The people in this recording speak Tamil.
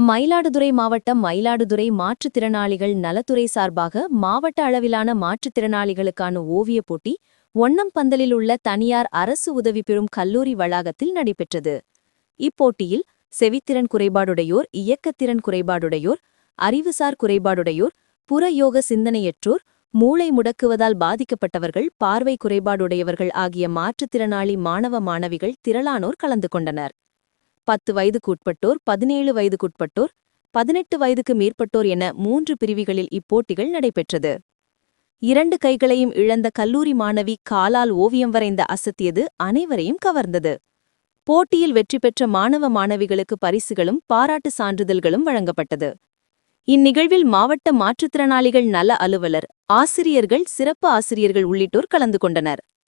மயிலாடுதுறை மாவட்டம் மயிலாடுதுறை மாற்றுத்திறனாளிகள் நலத்துறை சார்பாக மாவட்ட அளவிலான மாற்றுத்திறனாளிகளுக்கான ஓவியப் போட்டி ஒன்னம் பந்தலில் உள்ள தனியார் அரசு உதவி பெறும் கல்லூரி வளாகத்தில் நடைபெற்றது. இப்போட்டியில் செவித்திறன் குறைபாடுடையோர் இயக்கத்திறன் குறைபாடுடையோர் அறிவுசார் குறைபாடுடையோர் புறயோக சிந்தனையற்றோர் மூளை முடக்குவதால் பாதிக்கப்பட்டவர்கள் பார்வை குறைபாடுடையவர்கள் ஆகிய மாற்றுத்திறனாளி மாணவ மாணவிகள் திரளானோர் கலந்து கொண்டனர். பத்து வயதுக்குட்பட்டோர் பதினேழு வயதுக்குட்பட்டோர் பதினெட்டு வயதுக்கு மேற்பட்டோர் என மூன்று பிரிவுகளில் இப்போட்டிகள் நடைபெற்றது. இரண்டு கைகளையும் இழந்த கல்லூரி மாணவி காலால் ஓவியம் வரைந்த அசத்தியது அனைவரையும் கவர்ந்தது. போட்டியில் வெற்றி பெற்ற மாணவ மாணவிகளுக்கு பரிசுகளும் பாராட்டு சான்றிதழ்களும் வழங்கப்பட்டது. இந்நிகழ்வில் மாவட்ட மாற்றுத்திறனாளிகள் நல அலுவலர் ஆசிரியர்கள் சிறப்பு ஆசிரியர்கள் உள்ளிட்டோர் கலந்து கொண்டனர்.